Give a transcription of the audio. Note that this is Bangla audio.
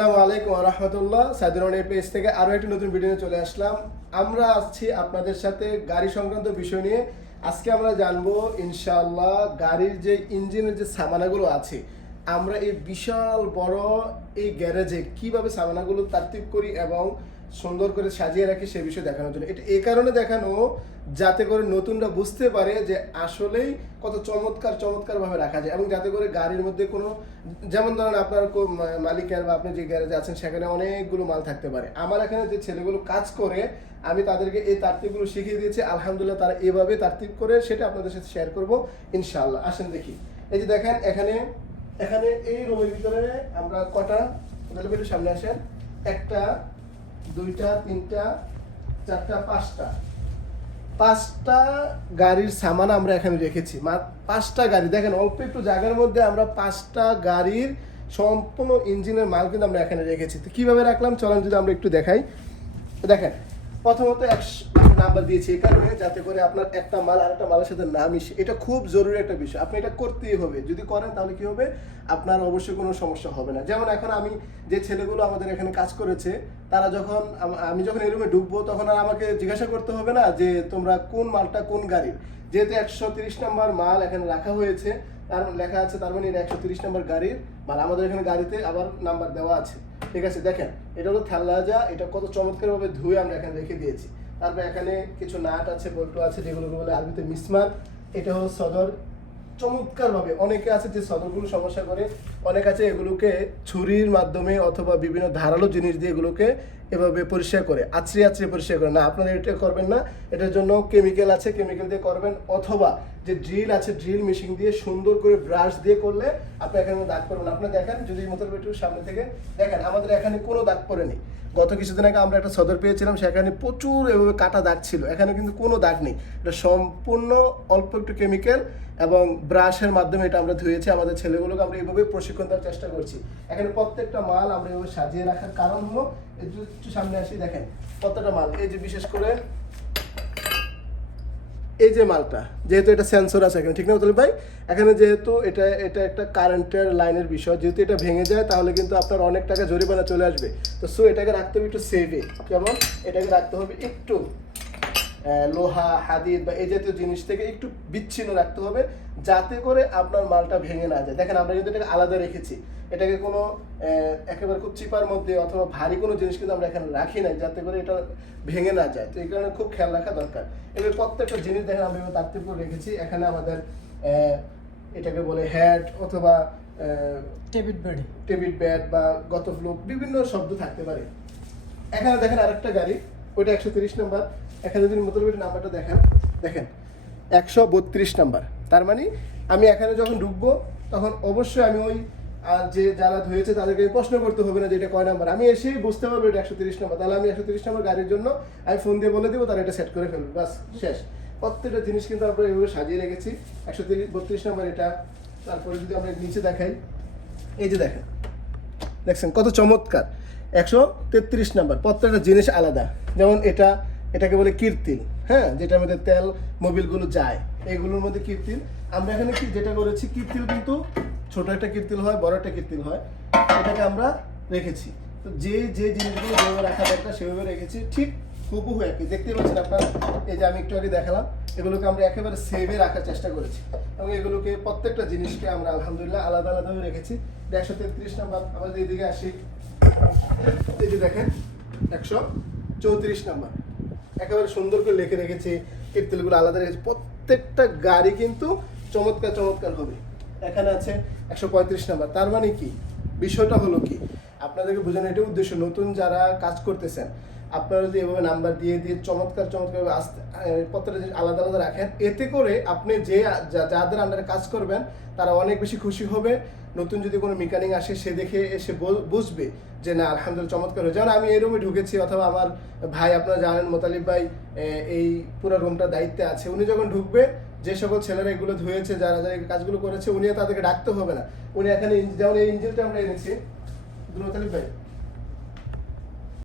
আসসালামু আলাইকুম ওয়া রাহমাতুল্লাহ। সাইদুর পেজ থেকে আরো একটি নতুন ভিডিও নিয়ে চলে আসলাম। আমরা আছি আপনাদের সাথে গাড়ি সংক্রান্ত বিষয় নিয়ে। আজকে আমরা জানবো ইনশাআল্লাহ গাড়ির যে ইঞ্জিনের যে সামানাগুলো আছে, আমরা এই বিশাল বড় এই গ্যারেজে কিভাবে সামানাগুলো তারতিব করি এবং সুন্দর করে সাজিয়ে রাখি সে বিষয়ে দেখানোর জন্য। এটা এই কারণে দেখানো যাতে করে নতুনরা বুঝতে পারে যে আসলেই কত চমৎকারভাবে রাখা যায়, এবং যাতে করে গাড়ির মধ্যে কোনো, যেমন ধরেন আপনার মালিকের বা আপনি যে গ্যারেজে আছেন সেখানে অনেকগুলো মাল থাকতে পারে। আমার এখানে যে ছেলেগুলো কাজ করে আমি তাদেরকে এই তারতিবগুলো শিখিয়ে দিয়েছি। আলহামদুলিল্লাহ তারা এভাবে তারতিব করে সেটা আপনাদের সাথে শেয়ার করবো ইনশাআল্লাহ। আসেন দেখি। এই যে দেখেন এখানে এই রুমের ভিতরে আমরা কটা সামনে আসেন, একটা, দুইটা, তিনটা, চারটা, পাঁচটা গাড়ির সামান আমরা এখানে রেখেছি। পাঁচটা গাড়ি দেখেন, অল্প একটু জায়গার মধ্যে আমরা পাঁচটা গাড়ির সম্পূর্ণ ইঞ্জিনের মাল কিন্তু আমরা এখানে রেখেছি। তো কীভাবে রাখলাম চলেন যদি আমরা একটু দেখাই। দেখেন, প্রথমত 100 নাম্বার দিয়েছি এই কারণে যাতে করে আপনার একটা মাল আরেকটা মালের সাথে না মিশে। এটা খুব জরুরি একটা বিষয়, আপনি এটা করতেই হবে। যদি করেন তাহলে কি হবে, আপনার অবশ্যই কোনো সমস্যা হবে না। যেমন এখন আমি যে ছেলেগুলো আমাদের এখানে কাজ করেছে, তারা যখন আমি যখন এই রুমে ঢুকবো তখন আর আমাকে জিজ্ঞাসা করতে হবে না যে তোমরা কোন মালটা কোন গাড়ির। যেহেতু 130 নাম্বার মাল এখানে রাখা হয়েছে, তার লেখা আছে, তার মানে এটা 130 নাম্বার গাড়ির মাল। আমাদের এখানে গাড়িতে আবার নাম্বার দেওয়া আছে, ঠিক আছে। দেখেন এটা হলো থাল্লাজা, এটা কত চমৎকারভাবে ধুয়ে আমরা এখানে রেখে দিয়েছি। তারপর এখানে কিছু নাট আছে, বল্টু আছে, যেগুলো বলে আরবিতে মিসমার। এটা হলো সদর, চমৎকারভাবে। অনেকে আছে যে সদরগুলো সমস্যা করে, অনেক আছে এগুলোকে ছুরির মাধ্যমে অথবা বিভিন্ন ধারালো জিনিস দিয়ে এগুলোকে এভাবে পরিষ্কার করে, আছড়ে পরিষ্কার করে। না, আপনারা এটা করবেন না, এটার জন্য কেমিক্যাল আছে, কেমিক্যাল দিয়ে করবেন। অথবা যে ড্রিল আছে, ড্রিল মেশিন দিয়ে সুন্দর করে ব্রাশ দিয়ে করলে আপনি এখানে দাগ পড়বেন। আপনারা দেখেন যদি একটু সামনে থেকে দেখেন, আমাদের এখানে কোনো দাগ পড়েনি। গত কিছুদিন আগে আমরা একটা সদর পেয়েছিলাম, সেখানে প্রচুর এভাবে কাটা দাগ ছিল, এখানে কিন্তু কোনো দাগ নেই। এটা সম্পূর্ণ অল্প একটু কেমিক্যাল এবং ব্রাশের মাধ্যমে এটা আমরা ধুয়েছি। আমাদের ছেলেগুলোকে আমরা এইভাবে প্রশিক্ষণ দেওয়ার চেষ্টা করছি। এখানে প্রত্যেকটা মাল আমরা এইভাবে সাজিয়ে রাখার কারণ হলো, একটু সামনে আসি, দেখেন প্রত্যেকটা মাল। এই যে বিশেষ করে এই যে মালটা, যেহেতু এটা সেন্সর আছে এখানে, ঠিক না বলে ভাই? এখানে যেহেতু এটা একটা কারেন্টের লাইনের বিষয়, যেহেতু এটা ভেঙে যায় তাহলে কিন্তু আপনার অনেক টাকা জরিমানা চলে আসবে। তো এটাকে রাখতে হবে একটু সেভে। কেমন? এটাকে রাখতে হবে একটু লোহা, হাদিদ বা এই জাতীয় জিনিস থেকে একটু বিচ্ছিন্ন রাখতে হবে, যাতে করে আপনার মালটা ভেঙে না যায়। দেখেন আমরা কিন্তু এটাকে আলাদা রেখেছি, এটাকে কোনো একেবারে খুব চিপার মধ্যে অথবা ভারী কোনো জিনিস কিন্তু আমরা এখানে রাখি নাই, যাতে করে এটা ভেঙে না যায়। তো এই কারণে খুব খেয়াল রাখা দরকার। এবার প্রত্যেকটা জিনিস দেখেন আমরা এবার তারতিব করে রেখেছি। এখানে আমাদের এটাকে বলে হ্যাড অথবা টেবিট ব্যাট বা গতফ্লুক, বিভিন্ন শব্দ থাকতে পারে। এখানে দেখেন আরেকটা গাড়ি, ওইটা 130 নাম্বার। এখানে যদি মোটরসাইকেলের নাম্বারটা দেখেন 132 নাম্বার। তার মানে আমি এখানে যখন ঢুকবো তখন অবশ্যই আমি ওই যে যারা ধুয়েছে তাদেরকে প্রশ্ন করতে হবে না যে এটা কয় নাম্বার, আমি এসেই বুঝতে পারবো এটা 130 নাম্বার। তাহলে আমি 130 নাম্বার গাড়ির জন্য আমি ফোন দিয়ে বলে দেবো, তারা এটা সেট করে ফেলবে, বাস শেষ। প্রত্যেকটা জিনিস কিন্তু আমরা এইভাবে সাজিয়ে রেখেছি। 132 নাম্বার এটা। তারপরে যদি আমরা নিচে দেখাই, এই যে দেখছেন কত চমৎকার, 133 নাম্বার। প্রত্যেকটা জিনিস আলাদা। যেমন এটাকে বলে কীর্তিল, হ্যাঁ, যেটার মধ্যে তেল মোবিলগুলো যায়, এইগুলোর মধ্যে কীর্তিল। আমরা এখানে যেটা করেছি, কীর্তিল কিন্তু ছোট একটা কীর্তিল হয়, বড় একটা কীর্তিল হয়, এটাকে আমরা রেখেছি। তো যে জিনিসগুলো যেভাবে রাখা দরকার সেভাবে রেখেছি, ঠিক হুবহু একই। দেখতেই পাচ্ছেন আপনারা, এই যে আমি একটু আগে দেখালাম, এগুলোকে আমরা একেবারে সেভে রাখার চেষ্টা করেছি, এবং এগুলোকে প্রত্যেকটা জিনিসকে আমরা আলহামদুলিল্লাহ আলাদাভাবে রেখেছি। 133 নাম্বার। আমাদের এইদিকে আসি, এই যে দেখেন 134 নাম্বার। একেবারে সুন্দর করে লিখে রেখেছি, কীর্তিলগুলো আলাদা রেখেছি। প্রত্যেকটা গাড়ি কিন্তু চমৎকার হবে। এখানে আছে 135 নাম্বার। তার মানে কি, বিষয়টা হলো কি, আপনাদেরকে বোঝানো এটা উদ্দেশ্য, নতুন যারা কাজ করতেছেন আপনারা যদি এভাবে নাম্বার দিয়ে চমৎকার প্রত্যেকটা জিনিস আলাদা রাখেন, এতে করে আপনি যাদের আন্ডারে কাজ করবেন তারা অনেক বেশি খুশি হবে। নতুন যদি কোনো মেকানিক আসে, সে দেখে এসে বুঝবে যে না আলহামদুলিল্লাহ চমৎকার হয়ে। যেমন আমি এই রুমে ঢুকেছি, অথবা আমার ভাই, আপনারা জানেন মোতালিব ভাই এই পুরো রুমটার দায়িত্বে আছে, উনি যখন ঢুকবে, যে সকল ছেলেরা এগুলো ধুয়েছে, যারা এই কাজগুলো করেছে, উনি তাদেরকে ডাকতে হবে না। উনি এখানে যেমন এই ইঞ্জিনটা আমরা এনেছি মোতালিব ভাই,